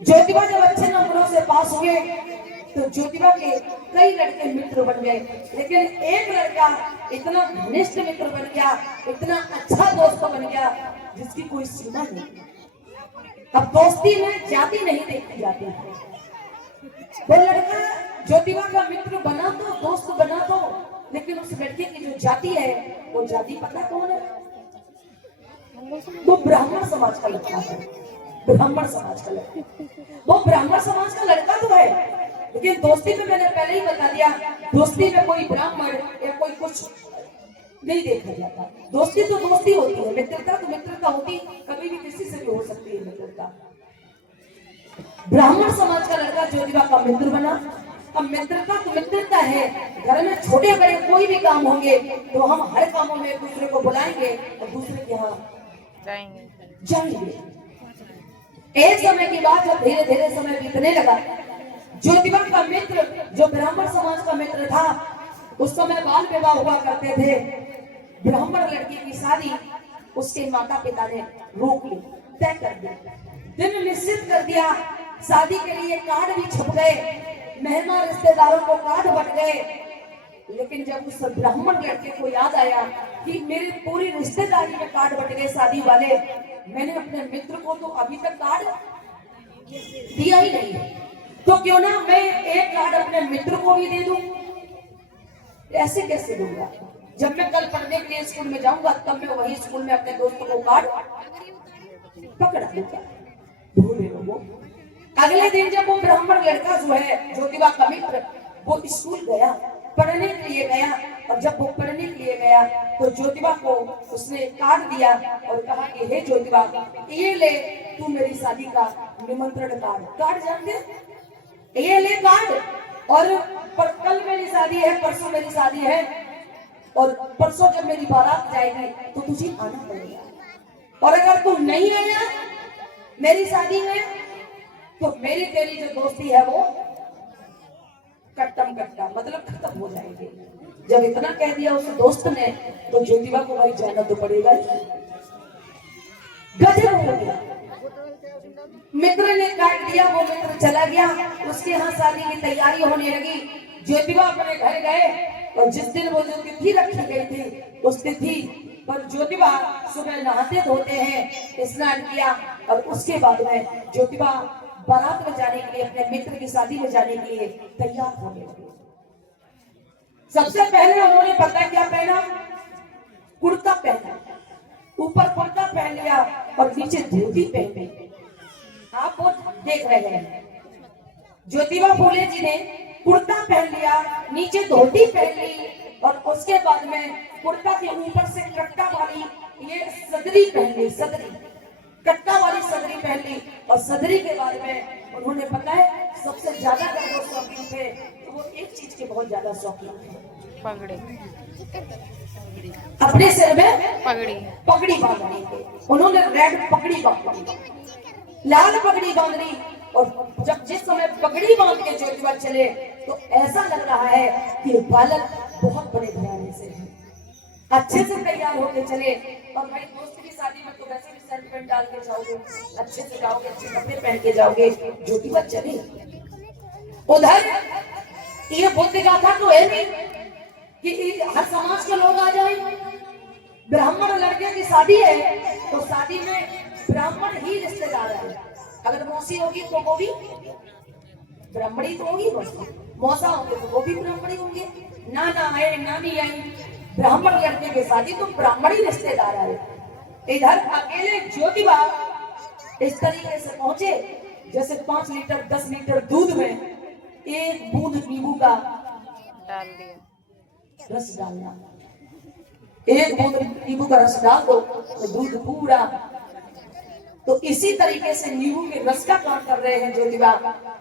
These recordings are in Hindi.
ज्योतिबा जब अच्छे नंबरों से पास हुए तो ज्योतिबा के कई लड़के मित्र बन गए, लेकिन एक लड़का इतना घनिष्ठ मित्र बन गया, इतना अच्छा दोस्त बन गया जिसकी कोई सीमा नहीं। अब दोस्ती में जाति नहीं देखी जाती है। वो लड़का ज्योतिबा का मित्र बना तो, दोस्त बना तो, लेकिन उस लड़के की जो जाति है वो जाति पता कौन है? वो ब्राह्मण समाज का लड़का है। ब्राह्मण समाज का लड़का, वो ब्राह्मण समाज का लड़का तो है, लेकिन दोस्ती में मैंने पहले ही बता दिया, दोस्ती में कोई ब्राह्मण या कोई कुछ नहीं देखा जाता। दोस्ती तो दोस्ती होती है, मित्रता तो मित्रता होती, कभी भी किसी से भी हो सकती है मित्रता। ब्राह्मण समाज का लड़का ज्योतिबा का मित्र बना। अब मित्रता तो मित्रता है, घर में छोटे बड़े कोई भी काम होंगे तो हम हर कामों में एक दूसरे को बुलाएंगे और दूसरे के यहाँ जाएंगे। एक समय की बात जब धीरे धीरे समय बीतने लगा, ज्योतिबा का मित्र जो ब्राह्मण समाज का मित्र था, उस समय बाल विवाह हुआ करते थे। ब्राह्मण लड़की की शादी उसके माता पिता ने रोक ली, तय कर दिया, दिन निश्चित कर दिया। शादी के लिए कार्ड भी छप गए, मेहमान रिश्तेदारों को कार्ड बट गए। लेकिन जब उस ब्राह्मण लड़के को याद आया कि मेरी पूरी रिश्तेदारी में कार्ड बट गए शादी वाले, मैंने अपने मित्र को तो अभी तक कार्ड दिया ही नहीं, तो क्यों ना मैं एक कार्ड अपने मित्र को भी दे दूं। ऐसे कैसे दूंगा? जब मैं कल पढ़ने के लिए स्कूल में जाऊंगा तब मैं वही स्कूल में अपने दोस्तों को कार्ड पकड़ा दूंगा। अगले दिन जब वो ब्राह्मण लड़का जो है ज्योतिबा का मित्र, वो स्कूल गया, पढ़ने के लिए गया, और जब वो पढ़ने के लिए गया तो ज्योतिबा को उसने कार्ड दिया और कहा कि हे ज्योतिबा, ये ले तू मेरी शादी का निमंत्रण कार्ड। कार्ड जानते, ये ले कार्ड, और पर कल मेरी शादी है, परसों मेरी शादी है, और परसों जब मेरी बारात जाएगी तो तुझे आना पड़ेगा, और अगर तू नहीं आया मेरी शादी में तो मेरी तेरी जो दोस्ती है वो कट्टम कट्टा, मतलब खत्म हो जाएगी। जब इतना कह दिया उस दोस्त ने तो ज्योतिबा को भाई जाना तो पड़ेगा। गजब हो गया, मित्र ने काट दिया, वो मित्र चला गया, उसके यहाँ शादी की तैयारी होने लगी। ज्योतिबा अपने घर गए और जिस दिन वो जो तिथि रखी गई थी उस तिथि पर ज्योतिबा सुबह नहाते धोते हैं, स्नान किया, और उसके बाद में ज्योतिबा बारात में जाने के लिए, अपने मित्र की शादी में जाने के लिए तैयार होने लगे। सबसे पहले उन्होंने पता क्या पहना? कुर्ता पहना, ऊपर कुर्ता पहन लिया और नीचे धोती पहन ली। आप वो देख रहे हैं, ज्योतिबा फूले जी ने कुर्ता पहन लिया, नीचे धोती पहन ली, और उसके बाद में कुर्ता के ऊपर से कट्टा वाली ये सदरी पहन ली, सदरी, कट्टा वाली सदरी पहन ली। और सदरी के बाद में उन्होंने पता है सबसे ज्यादा अगर वो शौकीन थे तो वो एक चीज के बहुत ज्यादा शौकीन थे, पगड़ी, अपने सिर में पगड़ी, पगड़ी बांधने के। उन्होंने रेड पगड़ी बांधी, लाल पगड़ी बांध ली, और जब जिस समय पगड़ी बांध के ज्योतिबा चले तो ऐसा लग रहा है कि बालक बहुत बड़े घराने से है। अच्छे से तैयार होके चले, और भाई दोस्त की शादी में तो वैसे भी शर्ट पैंट डाल के जाओगे, अच्छे से जाओगे, अच्छे कपड़े पहन के जाओगे। ज्योतिबा चले, उधर ये बुद्ध गाथा तो है नहीं कि हर समाज के लोग आ जाए। ब्राह्मण लड़के की शादी है तो शादी में ब्राह्मण ही रिश्तेदार है। अगर मौसी होगी तो वो भी ब्राह्मणी तो होगी, मौसा होंगे तो वो भी ब्राह्मणी होंगे, नाना आए नानी आई, ब्राह्मण लड़के की शादी तो ब्राह्मणी रिश्तेदार आए। इधर अकेले ज्योतिबा इस तरीके से पहुंचे जैसे 5 लीटर 10 लीटर दूध में एक बूंद नींबू का डाल दिया, रस डालना। एक बूंद नींबू का रस डाल दो तो दूध पूरा। तो इसी तरीके से नींबू के रस का काम कर रहे हैं ज्योतिबा।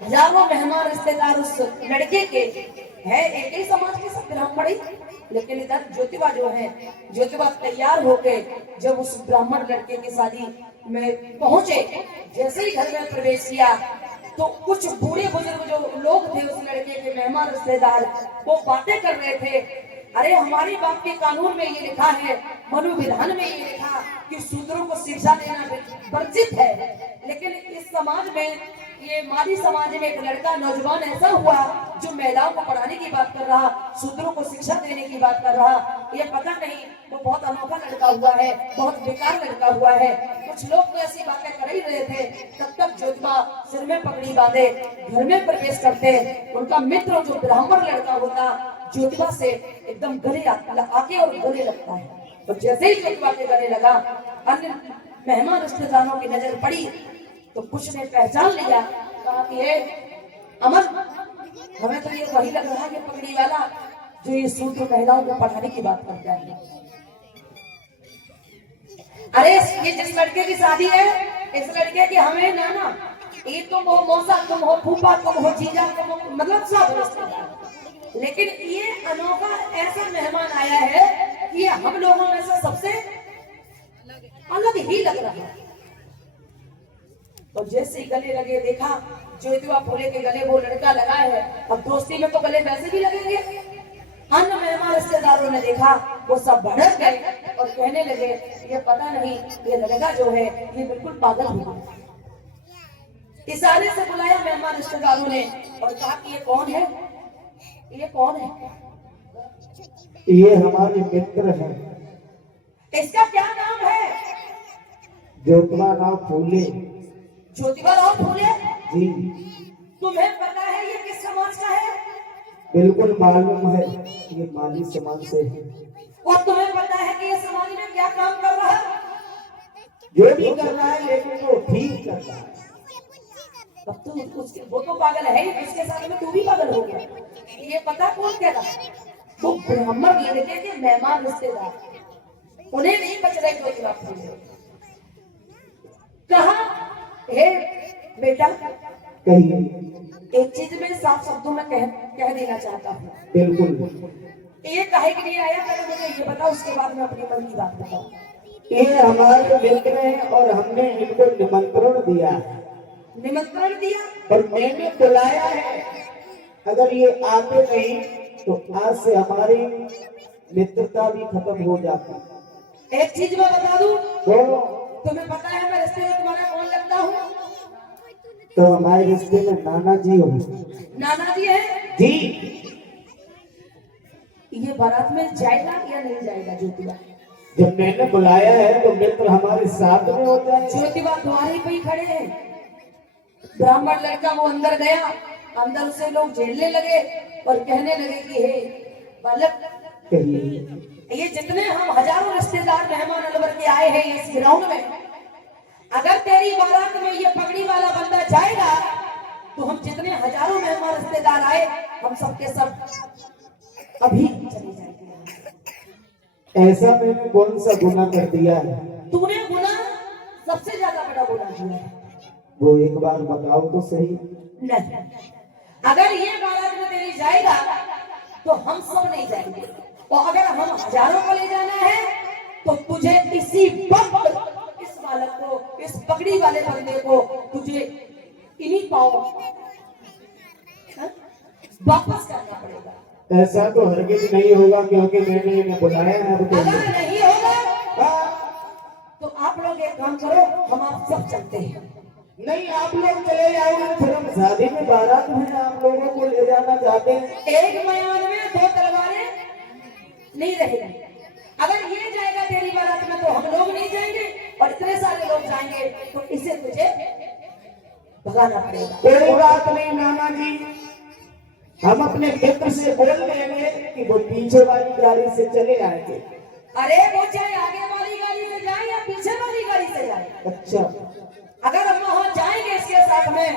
हजारों मेहमान रिश्तेदार उस लड़के के है, एक ही समाज के सब ब्राह्मण, लेकिन इधर ज्योतिबा जो है, ज्योतिबा तैयार होके जब उस ब्राह्मण लड़के की शादी में पहुंचे, जैसे ही घर में प्रवेश किया तो कुछ बूढ़े बुजुर्ग जो लोग थे उस लड़के के मेहमान रिश्तेदार, वो बातें कर रहे थे, अरे हमारे बाप के कानून में ये लिखा है, मनु विधान में ये लिखा कि शूद्रों को शिक्षा देना वर्जित है, लेकिन इस समाज में ये माली समाज में एक लड़का नौजवान ऐसा हुआ जो महिलाओं को पढ़ाने की बात कर रहा, शूद्रों को शिक्षा देने की बात कर रहा। ये पता नहीं वो बहुत अनोखा लड़का हुआ है, बहुत बेकार लड़का हुआ है। कुछ लोग तो ऐसी बातें कर ही रहे थे, तब तक ज्योतिबा सिर में पगड़ी बांधे घर में प्रवेश करते। उनका मित्र जो ब्राह्मण लड़का होता ज्योतिबा से एकदम गले आके और गले लगता है। और जैसे ही ज्योतिबा के गले लगा, अन्य मेहमान रिश्तेदारों की नजर पड़ी तो कुछ ने पहचान लिया, कहा कि ये अमर, हमें तो ये वही लग रहा है कि पगड़ी वाला जो ये शूद्र महिलाओं को पढ़ाने की बात करता है। अरे ये जिस लड़के की शादी है, इस लड़के की हमें नाना, ये तुम हो मौसा, तुम हो फूफा, तुम हो जीजा, तुम हो मतलब सब रिश्तेदार। लेकिन ये अनोखा ऐसा मेहमान आया है कि ये हम लोगों में से सबसे अलग ही लग रहा है। और जैसे ही गले लगे, देखा ज्योतिबा फूले के गले वो लड़का लगा है, अब दोस्ती में तो गले वैसे भी लगेंगे। अन्य मेहमान रिश्तेदारों ने देखा, वो सब भड़क गए और कहने लगे ये पता नहीं ये लड़का जो है ये बिल्कुल पागल हो गया। इशारे से बुलाया मेहमान रिश्तेदारों ने और कहा कि ये कौन है, ये कौन है? ये हमारे मित्र हैं। इसका क्या नाम है? ज्योतिबा राव फूले। ज्योतिबा राव फूले जी। तुम्हें पता है ये किस समाज का है? बिल्कुल मालूम है, ये माली समाज से है। और तुम्हें पता है कि ये समाज में क्या काम कर रहा है? जो भी कर रहा है लेकिन वो ठीक कर रहा है। अब तो उसके वो तो पागल है ही, उसके साथ में तू भी पागल हो गया। ये पता कौन कह रहा है? वो ब्राह्मण लड़के के मेहमान रिश्तेदार, उन्हें नहीं बच रहे ज्योतिबा फूले। कहा हे बेटा, कहिए। एक चीज में साफ शब्दों में कह देना चाहता हूँ। बिल्कुल। ये कहे के लिए आया, पहले मुझे ये बताओ, उसके बाद में अपनी मन की बात बताओ। ये हमारे मित्र हैं और हमने इनको निमंत्रण दिया है। निमंत्रण दिया और मैंने बुलाया है। अगर ये आते नहीं तो आज से हमारी मित्रता भी खत्म हो जाती। एक चीज मैं बता दूं, तो तुम्हें पता है मैं रिश्ते में तुम्हारा कौन लगता हूँ? तो हमारे रिश्ते में नाना जी हो। नाना जी है जी। ये बारात में जाएगा या नहीं जाएगा ज्योतिबा? जब मैंने बुलाया है तो मित्र हमारे साथ में होता है। ज्योतिबा द्वारे पे ही खड़े हैं। ब्राह्मण लड़का वो अंदर गया, अंदर उसे लोग झेलने लगे और कहने लगे कि हे बालक, कहिए। ये जितने हम हजारों रिश्तेदार मेहमान अलवर के आए हैं इस ग्राउंड में, अगर तेरी बारात में ये पगड़ी वाला बंदा जाएगा तो हम जितने हजारों मेहमान रिश्तेदार आए हम सबके सब अभी चले जाएंगे। ऐसा मैंने कौन सा गुनाह कर दिया है? तूने गुनाह सबसे ज्यादा बड़ा गुनाह किया है। वो एक बार बताओ तो सही। नहीं, अगर ये बारात में तेरी जाएगा तो हम सब नहीं जाएंगे, और अगर हम हजारों को ले जाना है तो तुझे इसी वक्त इस बालक को, इस पगड़ी वाले बंदे को तुझे इन्हीं पाँव वापस करना पड़ेगा। ऐसा तो हरगिज नहीं होगा क्योंकि मैंने इन्हें बुलाया है। अगर नहीं होगा तो आप लोग एक काम करो, हम आप सब चलते हैं। नहीं, आप लोग चले जाओगे, फिर हम शादी में बारात में आप लोगों को ले जाना चाहते हैं। एक मयान में दो तलवारें नहीं रहेगी। अगर ये जाएगा तेरी बारात में तो हम लोग नहीं जाएंगे, और इतने सारे लोग जाएंगे तो इसे तुझे भगाना पड़ेगा। कोई बात नहीं नाना जी, हम अपने मित्र से बोल देंगे कि वो पीछे वाली गाड़ी से चले आएंगे। अरे वो चाहे आगे वाली गाड़ी से जाए या पीछे वाली गाड़ी से जाए। अच्छा, अगर हम वहां जाएंगे इसके साथ में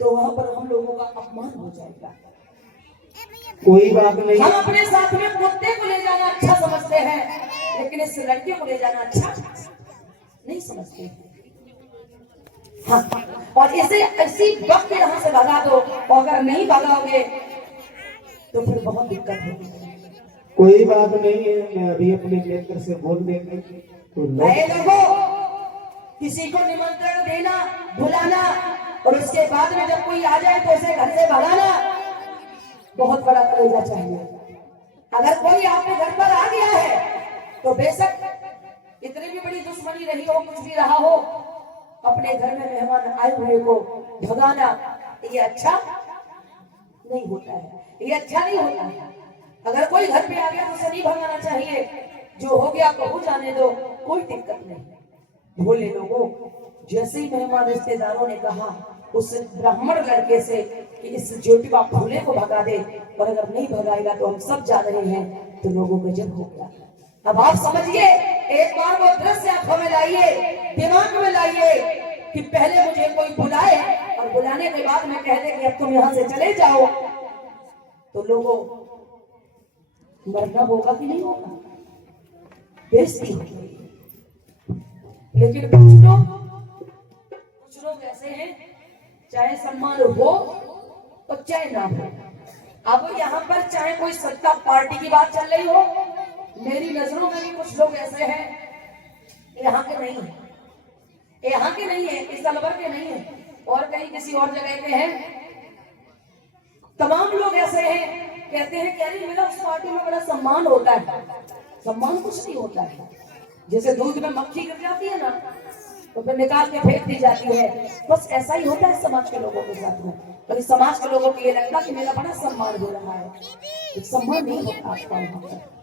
तो वहां पर हम लोगों का अपमान हो जाएगा। कोई बात नहीं। हम अपने साथ में कुत्ते को ले जाना अच्छा समझते हैं, लेकिन इस लड़के को ले जाना अच्छा नहीं समझते। हाँ, और इसे इसी वक्त यहाँ से भगा दो, और अगर नहीं भगाओगे तो फिर बहुत दिक्कत होगी। कोई बात नहीं है, मैं अभी अपने मित्र से बोल देंगे। लोगों, किसी को निमंत्रण देना, बुलाना, और उसके बाद में जब कोई आ जाए तो उसे घर से भगाना बहुत बड़ा कलेजा चाहिए। अगर कोई आपके घर पर आ गया है तो बेशक इतनी भी बड़ी दुश्मनी रही हो, कुछ भी रहा हो, अपने घर में मेहमान आए हुए को भगाना ये अच्छा नहीं होता है, ये अच्छा नहीं होता है। अगर कोई घर पे आ गया तो उसे नहीं भगाना चाहिए, जो हो गया तो हो जाने दो, कोई दिक्कत नहीं। भोले लोगों, जैसे ही मेहमान रिश्तेदारों ने कहा उस ब्राह्मण लड़के से कि इस ज्योतिबा फूले को भगा दे, और अगर नहीं भगाएगा तो हम सब जा रहे हैं, तो लोगों को जब हो गया। अब आप समझिए, एक बार वो दृश्य आंखों में लाइए, दिमाग में लाइए कि पहले मुझे कोई बुलाए और बुलाने के बाद में कह दे कि अब तुम यहाँ से चले जाओ, तो लोगों मरना होगा कि नहीं होगा, बेइज्जती होगी। लेकिन कुछ लोग ऐसे हैं, चाहे सम्मान हो तो चाहे ना हो। अब यहाँ पर चाहे कोई सत्ता पार्टी की बात चल रही हो, मेरी नजरों में भी कुछ लोग ऐसे हैं, यहाँ के नहीं है, यहाँ के नहीं है, इस अलवर के नहीं है, और कहीं किसी और जगह के हैं। तमाम लोग ऐसे हैं, कहते हैं कि अरे मेरा उस पार्टी में बड़ा सम्मान होता है। सम्मान कुछ नहीं होता है। जैसे दूध में मक्खी गिर जाती है ना, तो फिर निकाल के फेंक दी जाती है, बस ऐसा ही होता है समाज के लोगों के साथ में। पर इस समाज के लोगों को ये लगता कि मेरा बड़ा सम्मान हो रहा है, एक सम्मान नहीं होता आपका वहां पर।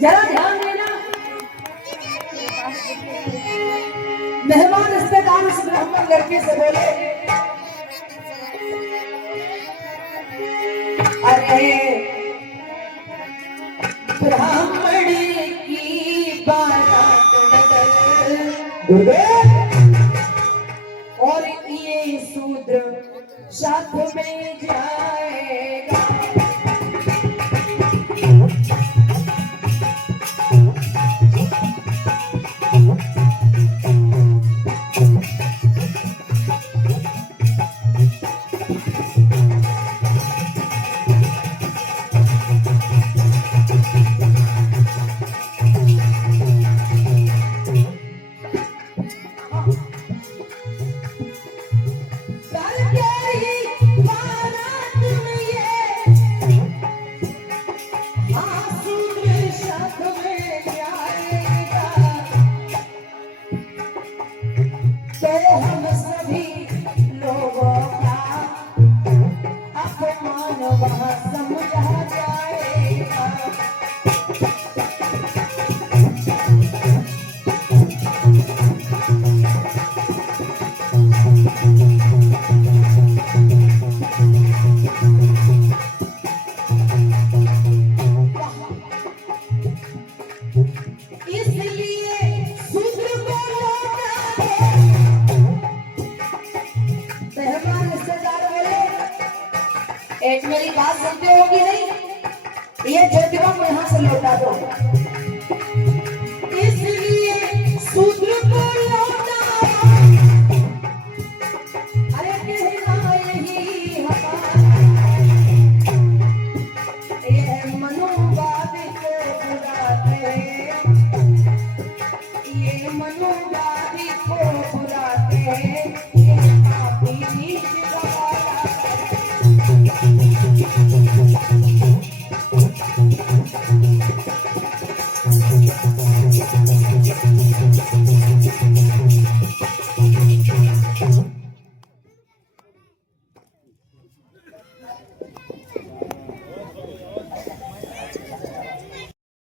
जरा ध्यान देना, मेहमान रिश्तेदार उस ब्राह्मण लड़के से बोले, अरे ब्राह्मण की बारात और ये शूद्र साथ में जाएगा। एक मेरी बात सुनते हो कि नहीं, ये ज्योतिबा को यहाँ से लौटा दो, इसलिए शूद्र को लौटा। अरे कहना यही ये मनोवाद को बुलाते, ये मनोवाद को बुलाते, ये पापी नीच गवारा।